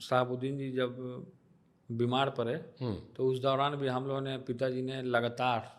शहाबुद्दीन जी जब बीमार पड़े तो उस दौरान भी हम लोगों ने, पिताजी ने लगातार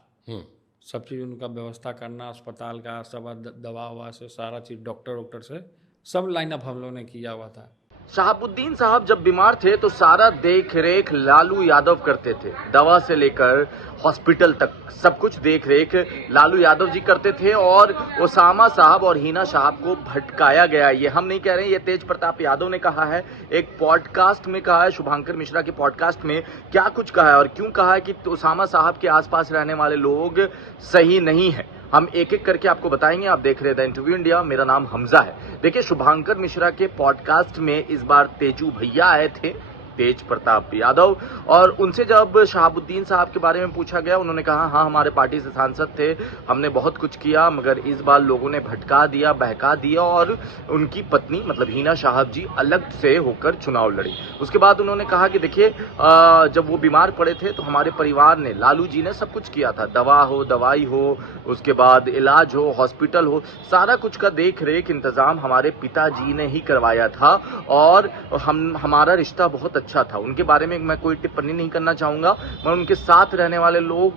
सब चीज़ उनका व्यवस्था करना, अस्पताल का सब दवा ववा से सारा चीज़, डॉक्टर से सब लाइनअप हम लोगों ने किया हुआ था। शहाबुद्दीन साहब जब बीमार थे तो सारा देख रेख लालू यादव करते थे। दवा से लेकर हॉस्पिटल तक सब कुछ देख रेख लालू यादव जी करते थे और ओसामा साहब और हिना साहब को भटकाया गया। ये हम नहीं कह रहे हैं, ये तेज प्रताप यादव ने कहा है, एक पॉडकास्ट में कहा है, शुभांकर मिश्रा के पॉडकास्ट में। क्या कुछ कहा है और क्यों कहा है कि ओसामा साहब के आसपास रहने वाले लोग सही नहीं है, हम एक एक करके आपको बताएंगे। आप देख रहे थे इंटरव्यू इंडिया, मेरा नाम हमजा है। देखिए, शुभांकर मिश्रा के पॉडकास्ट में इस बार तेजू भैया आए थे, तेज प्रताप यादव, और उनसे जब शहाबुद्दीन साहब के बारे में पूछा गया, उन्होंने कहा हाँ, हमारे पार्टी से सांसद थे, हमने बहुत कुछ किया, मगर इस बार लोगों ने भटका दिया, बहका दिया और उनकी पत्नी मतलब हिना साहब जी अलग से होकर चुनाव लड़ी। उसके बाद उन्होंने कहा कि देखिए, जब वो बीमार पड़े थे तो हमारे परिवार ने, लालू जी ने सब कुछ किया था, दवा हो, दवाई हो, उसके बाद इलाज हो, हॉस्पिटल हो, सारा कुछ का देख रेख इंतजाम हमारे पिताजी ने ही करवाया था और हमारा रिश्ता बहुत अच्छा था। उनके बारे में मैं कोई टिप्पणी नहीं करना चाहूंगा, मगर उनके साथ रहने वाले लोग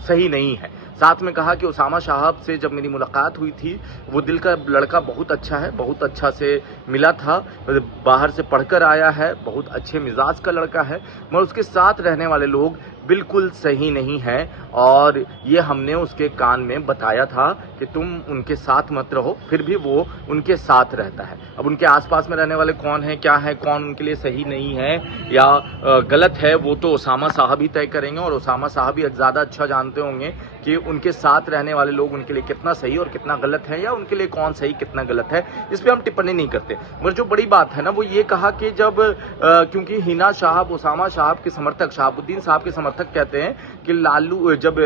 सही नहीं है। साथ में कहा कि ओसामा साहब से जब मेरी मुलाकात हुई थी, वो दिल का लड़का बहुत अच्छा है, बहुत अच्छा से मिला था, बाहर से पढ़कर आया है, बहुत अच्छे मिजाज का लड़का है, मगर उसके साथ रहने वाले लोग बिल्कुल सही नहीं है और ये हमने उसके कान में बताया था कि तुम उनके साथ मत रहो, फिर भी वो उनके साथ रहता है। अब उनके आसपास में रहने वाले कौन है, क्या है, कौन उनके लिए सही नहीं है या गलत है, वो तो ओसामा साहब ही तय करेंगे और ओसामा साहब ही ज़्यादा अच्छा जानते होंगे कि उनके साथ रहने वाले लोग उनके लिए कितना सही और कितना गलत है, या उनके लिए कौन सही कितना गलत है, इस पर हम टिप्पणी नहीं करते। मगर जो बड़ी बात है ना, वो ये कहा कि जब क्योंकि हिना साहब ओसामा साहब के समर्थक, शहाबुद्दीन साहब के समर्थक कहते हैं कि लालू, जब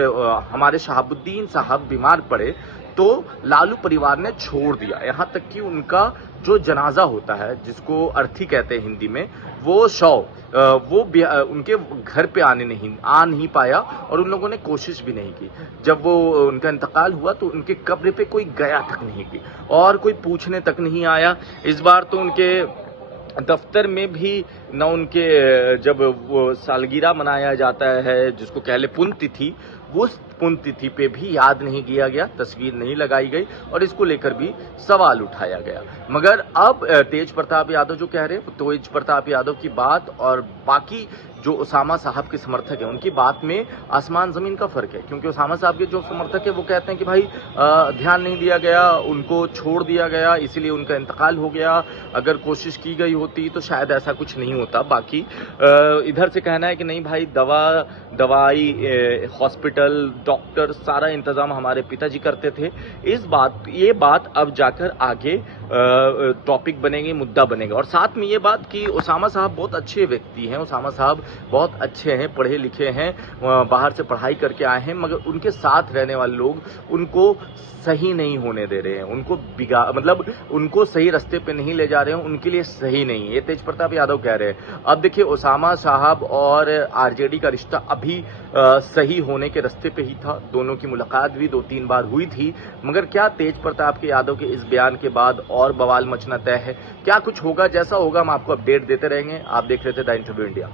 हमारे शहाबुद्दीन साहब बीमार पड़े तो लालू परिवार ने छोड़ दिया, यहां तक कि उनका जो जनाजा होता है, जिसको अर्थी कहते हैं हिंदी में, वो शव वो उनके घर पे आ नहीं पाया और उन लोगों ने कोशिश भी नहीं की। जब वो उनका इंतकाल हुआ तो उनके कब्र पे कोई गया तक नहीं की और कोई पूछने तक नहीं आया। इस बार तो उनके दफ्तर में भी न उनके, जब वो सालगिरह मनाया जाता है जिसको कहले पुण्यतिथि, वो पुण्यतिथि पे भी याद नहीं किया गया, तस्वीर नहीं लगाई गई और इसको लेकर भी सवाल उठाया गया। मगर अब तेज प्रताप यादव जो कह रहे हैं, तेज प्रताप यादव की बात और बाकी जो ओसामा साहब के समर्थक हैं उनकी बात में आसमान जमीन का फर्क है। क्योंकि ओसामा साहब के जो समर्थक है वो कहते हैं कि भाई ध्यान नहीं दिया गया, उनको छोड़ दिया गया, इसीलिए उनका इंतकाल हो गया, अगर कोशिश की गई होती तो शायद ऐसा कुछ नहीं होता। बाकी इधर से कहना है कि नहीं भाई, दवाई, हॉस्पिटल, डॉक्टर, सारा इंतजाम हमारे पिताजी करते थे। ये बात अब जाकर आगे टॉपिक बनेगी, मुद्दा बनेगा। और साथ में ये बात कि ओसामा साहब बहुत अच्छे व्यक्ति हैं, ओसामा साहब बहुत अच्छे हैं, पढ़े लिखे हैं, बाहर से पढ़ाई करके आए हैं, मगर उनके साथ रहने वाले लोग उनको सही नहीं होने दे रहे हैं, उनको मतलब उनको सही रास्ते पे नहीं ले जा रहे हैं, उनके लिए सही नहीं है। ये तेज प्रताप यादव कह रहे हैं। अब देखिए, ओसामा साहब और आरजेडी का रिश्ता अभी सही होने के रास्ते पे ही था, दोनों की मुलाकात भी 2-3 बार हुई थी, मगर क्या तेज प्रताप के यादव के इस बयान के बाद और बवाल मचना तय है? क्या कुछ होगा, जैसा होगा हम आपको अपडेट देते रहेंगे। आप देख रहे थे द इंटरव्यू इंडिया।